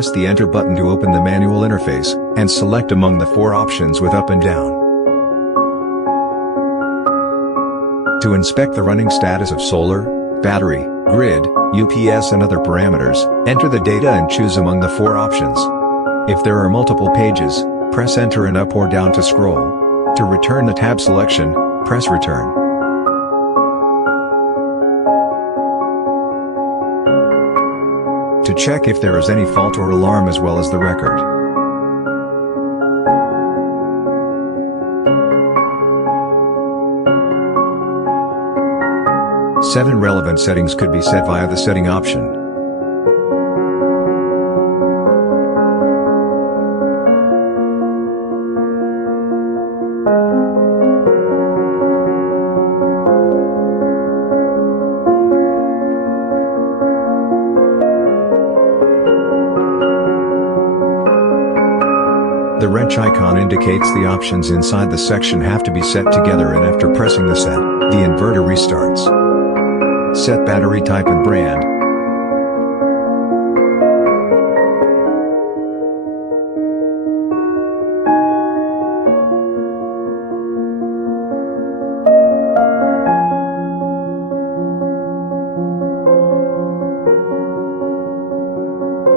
Press the Enter button to open the manual interface, and select among the 4 options with up and down. To inspect the running status of solar, battery, grid, UPS and other parameters, enter the data and choose among the 4 options. If there are multiple pages, press Enter and up or down to scroll. To return the tab selection, press Return. To check if there is any fault or alarm as well as the record. Seven relevant settings could be set via the setting option. The wrench icon indicates the options inside the section have to be set together, and after pressing the set, the inverter restarts. Set battery type and brand.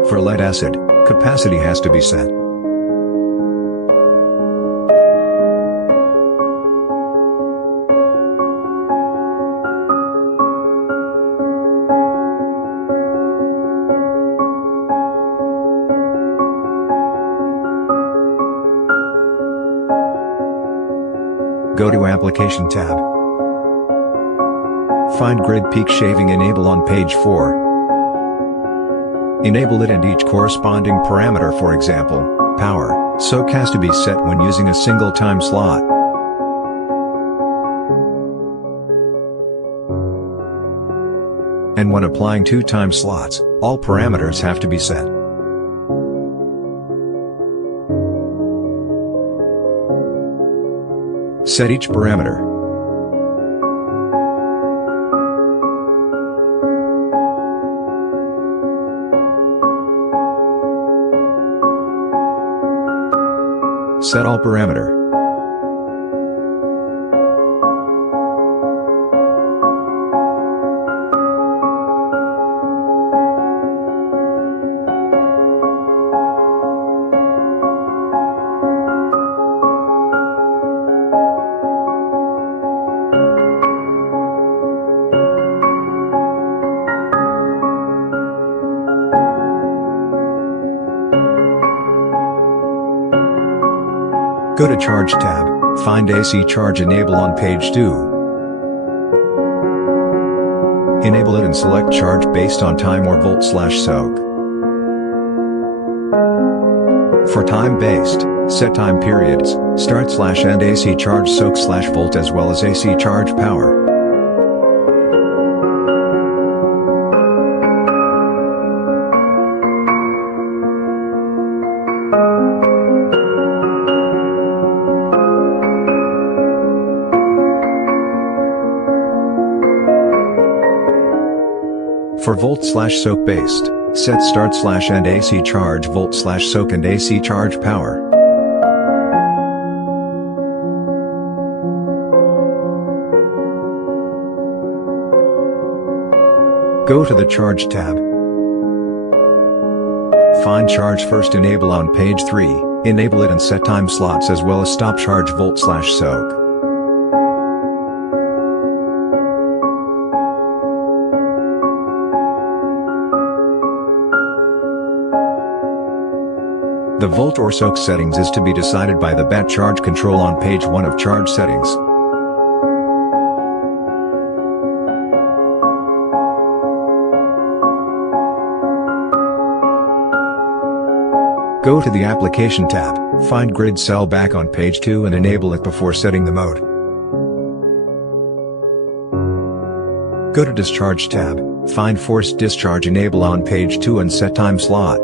For lead acid, capacity has to be set. Go to Application tab. Find Grid Peak Shaving Enable on page 4. Enable it and each corresponding parameter, for example, power, soak has to be set when using a single time slot. And when applying 2 time slots, all parameters have to be set. Set each parameter. Set all parameter. Go to Charge tab, find AC Charge Enable on page 2. Enable it and select Charge based on time or volt/soak. For time-based, set time periods, start/end AC Charge Soak/volt as well as AC Charge Power. For volt/soak based, set start/end AC Charge volt/soak and AC Charge Power. Go to the Charge tab. Find Charge First Enable on page 3, enable it and set time slots as well as stop charge volt/soak. The volt or soak settings is to be decided by the BAT charge control on page 1 of Charge Settings. Go to the Application tab, find Grid Cell back on page 2 and enable it before setting the mode. Go to Discharge tab, find Forced Discharge Enable on page 2 and set time slot.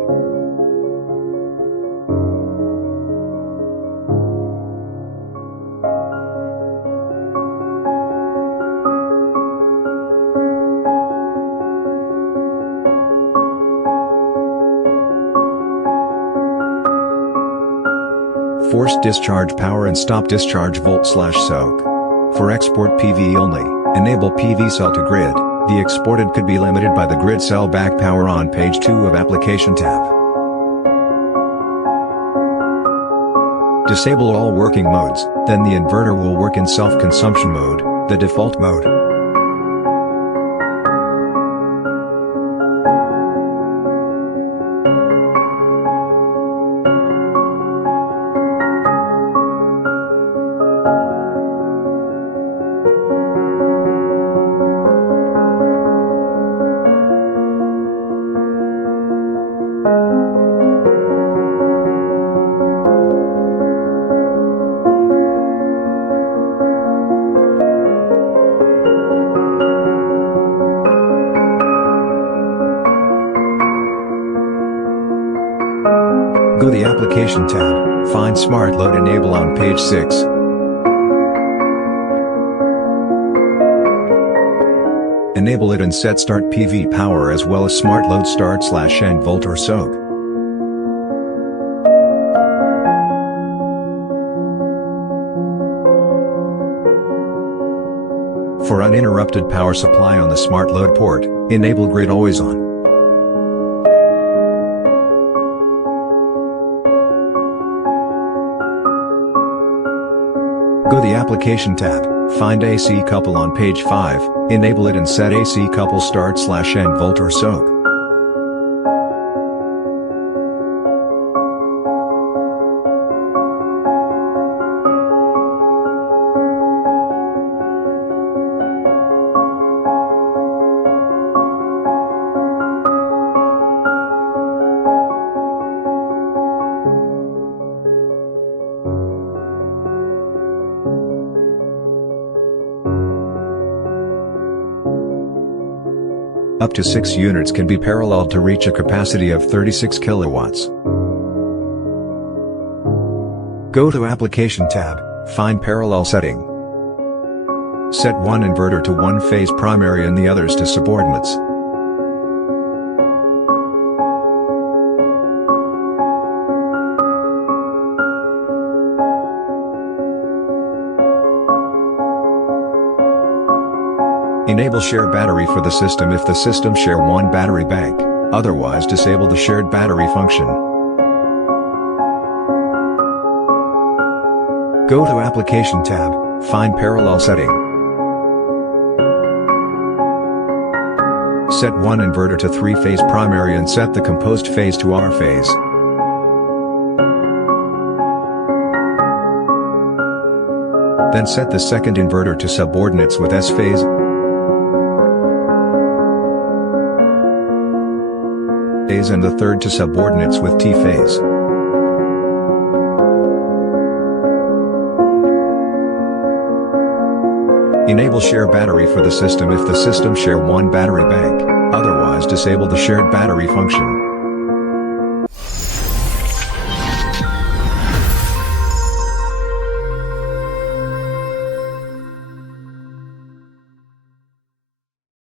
force discharge power and stop discharge volt/soak. For export PV only, enable PV cell to grid. The exported could be limited by the grid cell back power on page 2 of application tab. Disable all working modes, then the inverter will work in self-consumption mode, the default mode. Go to the Application tab, find Smart Load Enable on page 6. Enable it and set Start PV Power as well as Smart Load Start/End Volt or Soak. For uninterrupted power supply on the Smart Load port, enable Grid Always On. Go to the Application tab, find AC Couple on page 5, enable it and set AC Couple Start/End Volt or Soak. Up to 6 units can be paralleled to reach a capacity of 36 kilowatts. Go to Application tab, find Parallel Setting. Set one inverter to one phase primary and the others to subordinates. Enable share battery for the system if the system share one battery bank, otherwise disable the shared battery function. Go to Application tab, find Parallel Setting. Set one inverter to 3-phase primary and set the composed phase to R phase. Then set the second inverter to subordinates with S phase. And the third to subordinates with T phase. Enable share battery for the system if the system share one battery bank, otherwise disable the shared battery function.